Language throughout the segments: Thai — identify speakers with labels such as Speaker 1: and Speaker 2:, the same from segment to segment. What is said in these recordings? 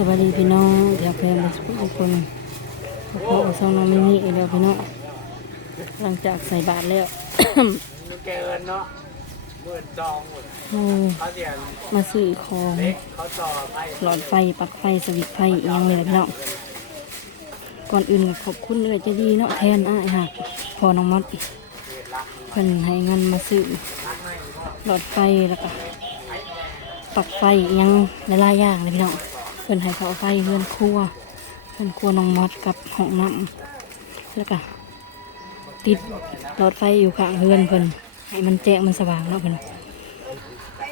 Speaker 1: สวัสดีพี่น้องเดี๋ยวแพงมาทุกคนพบกับช่องน้องมินิอีกแล้วพี่น้องหลังจากใส่บาตรแล้ว
Speaker 2: เกินเนาะหมื่นจองหมด
Speaker 1: โอ้
Speaker 2: เขาเสีย
Speaker 1: มาซื้อของ
Speaker 2: เล็กเขาต่อให้
Speaker 1: หลอดไฟปลั๊กไฟสวิตช์ไฟอีกอยังเลยพี่น้องก่อนอื่นขอบคุณเลยจะดีเนาะแทนอ้ายหักพอน้องมดเพิ่นให้เงินมาซื้อหลอดไฟแล้วก็ปลั๊กไฟอียังหลายๆอย่างเลยพี่น้อง พิ่นให้เขาเอาไฟเพื่อนครัวเพื่อนครัวน้องมอดกับห้องน้ำแล้วก็ติดรถไฟอยู่ข้างเพื่อนเพิ่นให้มันแจ้งมันสว่างเนาะเพิ่น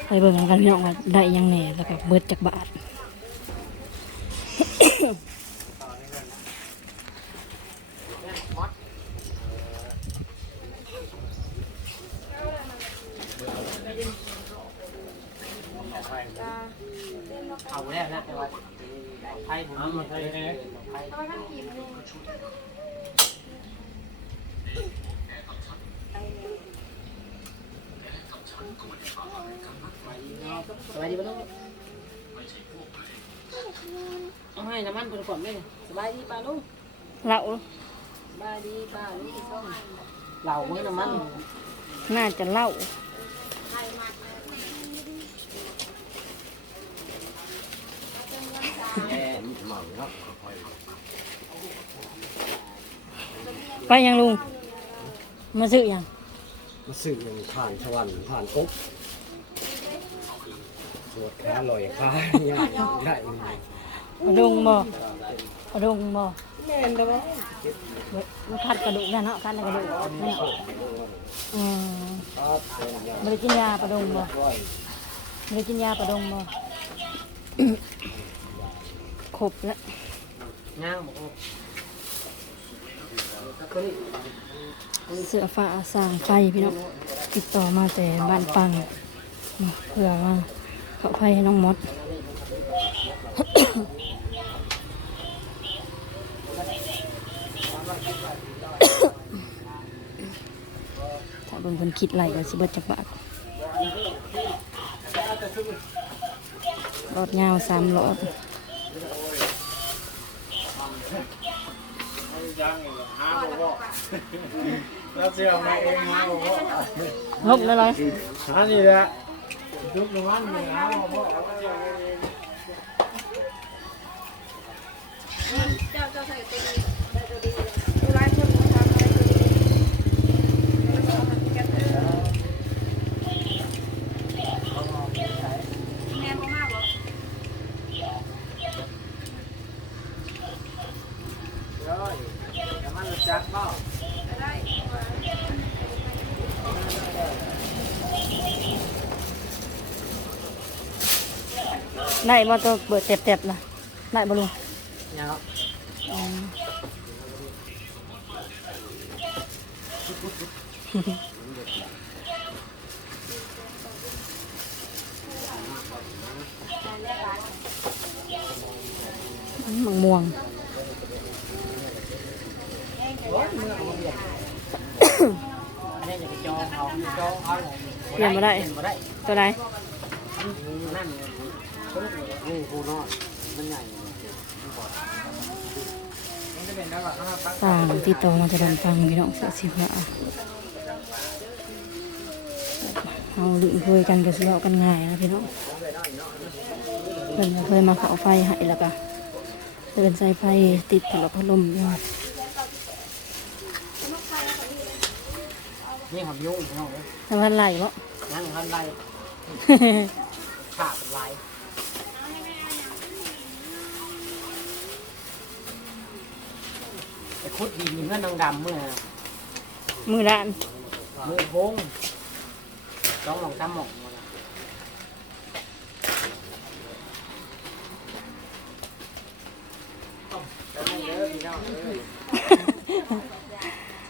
Speaker 1: ไปเบิ่งกันพี่น้องว่าได้ยังแหน่แล้วก็เบิดจากบาท
Speaker 2: เอาแล้วนะแต่ว่า ไพ่ผมมีไพ่ไพ่
Speaker 3: สบายดีป่ะลูกเอาให้น้ำมันเพิ่นก่อนเลยสบายดีป่ะลูก
Speaker 1: เรา
Speaker 3: สบายดีป่ะลูกส้มเหล่ามือน้ำมัน
Speaker 1: น่าจะเล่า ไปยังลุง มาซื้อยัง
Speaker 4: มาสื่อเงินผ่านสวรรค์ผ่านกุ๊บสวดขาลอยขาเนี่ยได้ยังไง
Speaker 1: กระดุงบ่กระดุงบ่แม่นเด้อบ่มันคัดกระดูกได้เนาะคัดในกระดูกนี่อืม
Speaker 4: ครับเป็นอย่าง
Speaker 1: ไม่ได้กินยาประดงบ่
Speaker 4: ร้อย
Speaker 1: ไม่ได้กินยาประดงบ่ ครบแล้ว
Speaker 3: ย่างบอก
Speaker 1: เสื้อฟ้าสร้างไฟพี่น้องติดต่อมาแต่บ้านปังมาเพื่อว่าเขาไฟให้น้องมดถ้าเบิ่งเพิ่นคิดไรก็สิเบิดจักบาทหลอดยาวสามหลอด
Speaker 2: ราเสียมาเองนะผมว่า
Speaker 1: ลบแล้วเลย
Speaker 2: อันนี้แหละทุกวันเนี่ยนะผมว่า
Speaker 1: ได้มาตัวเบิดเจ็บๆนะได้บ่ลุง
Speaker 3: ย่างครับ
Speaker 1: อ๋อมังม่วง
Speaker 3: อันนี้จะ ไปจองเขาจองเขา
Speaker 1: เปลี่ยนมาได้
Speaker 3: เปลี่ยนมาได้
Speaker 1: ตัวไหน
Speaker 3: นั่น นี่คูนอดมันใหญ่
Speaker 1: สร้างติดต่อมาจะดันฟังพี่น้องเสียสิบละเอาลืมคุยกันก็สิเลาะกันง่ายนะพี่น้องเพิ่นก็เคยมาขอไฟให้แล้วก็เดินสายไฟติดผลพัดลมอยู่
Speaker 3: นี่หอมยุ่งเนาะ
Speaker 1: ทำพันไหลบ่
Speaker 3: นั่นเขาไล่ขาดลายไอ้ คุดดีมีเพื่อนดำๆเมื่อ
Speaker 1: มือด้าน
Speaker 3: มือโพงต้องหมองซ้ำหมองหมดอะ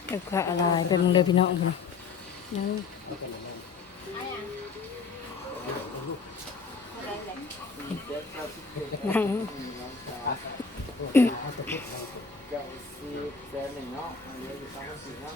Speaker 1: ก็ขาอะไรไปมึงเลยพี่น้องพุ่นนั่ง
Speaker 2: เก้าสิบแสนหนึ่งเนาะเหลืออยู่สองพันสี่เนาะ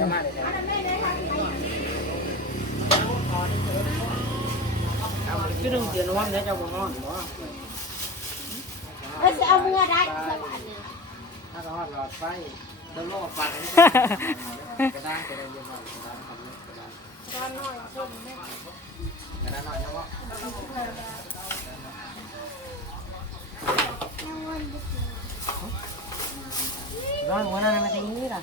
Speaker 2: จะมาเลยนะ
Speaker 3: คือต้องเตือนว่าเนี่ยจะมานอห
Speaker 5: รือว่าเอาเมื่อได้สบาย
Speaker 3: เนี่ยถ้าหลอดไฟจะโลกฟังก็ได้ก็ได้เย็นหน่อยก็ได้ทำเยอะก็ได้
Speaker 5: ก็น้อยชมไม่
Speaker 3: ก็ได้หน่อยนะว่า
Speaker 5: ร้อนหัวหน้า
Speaker 3: มาที่นี่ล่ะ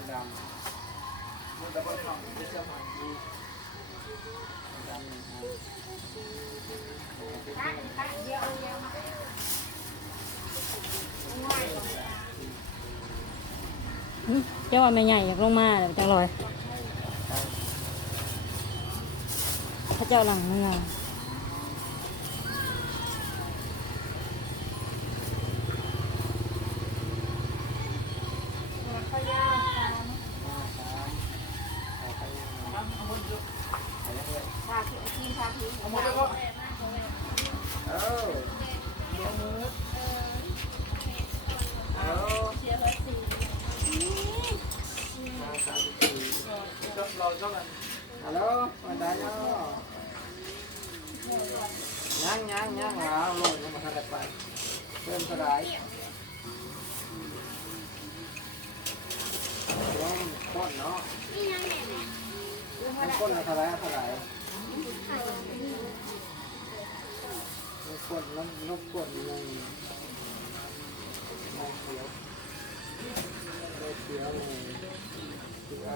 Speaker 3: นมาทีนี้ล่ะ
Speaker 5: มานี่
Speaker 1: หึเจ้าว่าแม่ใหญ่อยากลงมาเดี๋ยวจังลอยพระเจ้าหลังเมือง
Speaker 3: ฮัลโหลมาได้เนาะยังยังยังอะโหลงมาทันไปเพิ่มเท่าไหร่ลองก้นเนาะมันก้นละเท่าไร่เท่าไร่มันก้นนนกก้นหนึ่งเขียวเขียวเลย เขี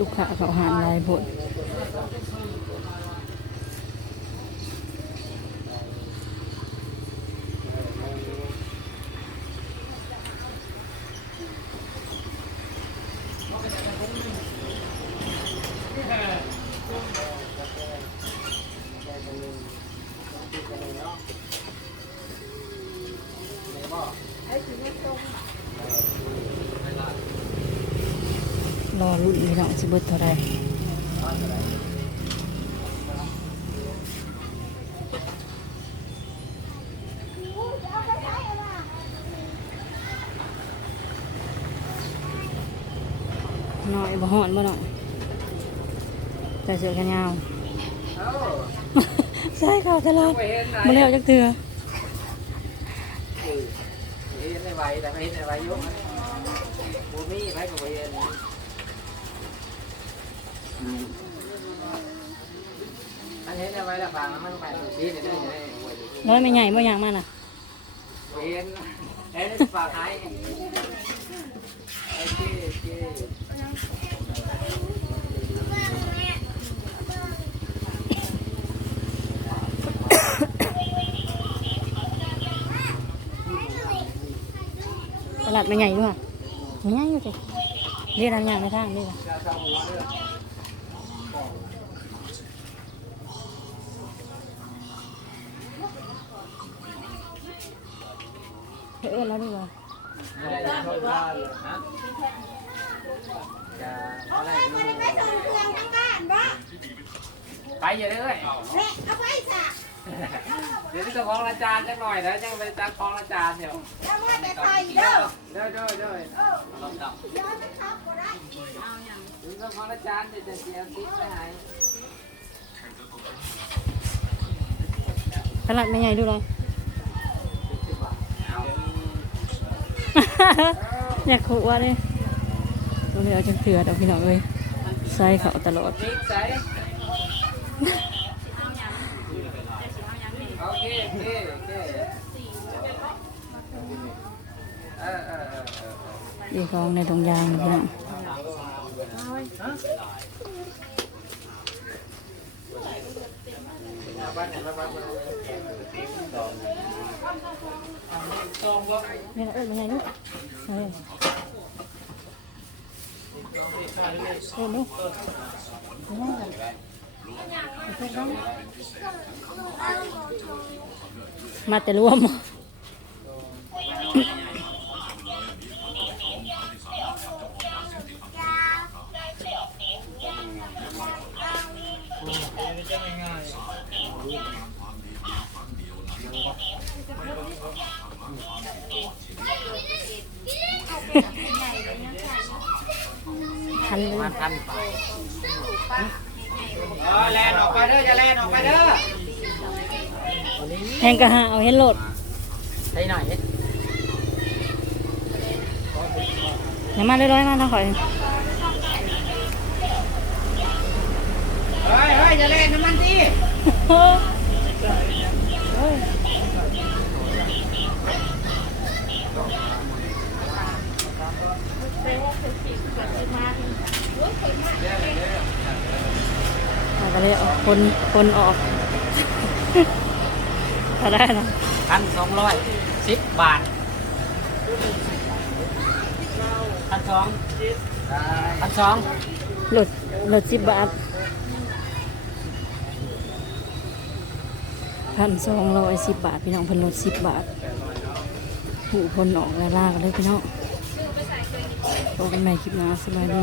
Speaker 3: ลู
Speaker 1: กค้าเขาหานลายบท อรุ่นพี่น้องสิเบิดเท่าไรหน่อยบ่ฮ้อนบ่หน่อยแต่เสื้อแขนยาว
Speaker 3: เอ้า
Speaker 1: ใส่เข้าตลอด
Speaker 3: ไปเห็นไหน
Speaker 1: บ่แล้วจักเทื่อ
Speaker 3: เออเห็นในใบแต่ไม่เห็นในใบยกบูมี่ไปกับเห็น อันเห็นในใบละฟางมันไปดูดีเนี่ยได้จะได้
Speaker 1: น้อยไม่ใหญ่บ่อย่างมันน่ะ
Speaker 3: เห็นเห็นฝากหายโอเคโอเค
Speaker 1: ตลาดไม่ใหญ่ด้วยไม่ใหญ่อยู่สิเรียกทางอย่างในทางนี่ล่ะ เฮ้ยแล้วดีกว่า
Speaker 3: จะอะไร
Speaker 5: ไปส่งเครื่องทั้งบ้านบ่
Speaker 3: ไปอย่าเลย
Speaker 5: เละเอาไปสะ
Speaker 3: เดี๋ยวจะคล้องละจานจังหน่อยนะจังไปจักคล้องละจานเดี๋ยว
Speaker 5: แล้วว่าแต่ไทยเด้อ
Speaker 3: เด้อเด้อเด้อ
Speaker 5: ย้อนไปขับก็ได้
Speaker 3: ถึงจะคล้องละจานจะจะเสียติ๊กไปไหน
Speaker 1: ตลาดไม่ใหญ่ดูเลย อยากขู่ว่าเลยดูเลยเอาจังเถื่อดอกพี่น้องเอ้ยใส่เขาตลอด
Speaker 3: ติ๊กใส่โอเคโอเคโอเคเออเออเออเออ
Speaker 1: ดีของในตรงยางนะพี่น้อง
Speaker 3: บ้า นี่ยบ้านบ้านบ้าน
Speaker 2: ซองว่า
Speaker 1: นี่นะเอ้ยมันไงลูกเอ้ยเอ้ยลูกไม่ได้กันไม่ใช่กันมาแต่รวม
Speaker 3: เออแลนออกไปเด้ออย่าแลนออกไปเด้อ
Speaker 1: แทงกระหาเอาเห็นโหลด
Speaker 3: ใช่หน่อย
Speaker 1: อย่ามาเรื่อยๆมาต้องขอย
Speaker 3: เฮ้ยเฮ้ยอย่าแลนน้ำมันสิ
Speaker 1: เอาก็เลยเอา คนคนออกก็ได้นะ
Speaker 3: พันสองร้อยสิบบาทพันสองพันสอง
Speaker 1: หลดหลดสิบบาทพันสองร้อยสิบบาท พี่น้องเพิ่นลดสิบบาทหูเพ่นออกแล้วล่ากันเลยพี่น้องพบกันใหม่คลิปหน้าสบายดี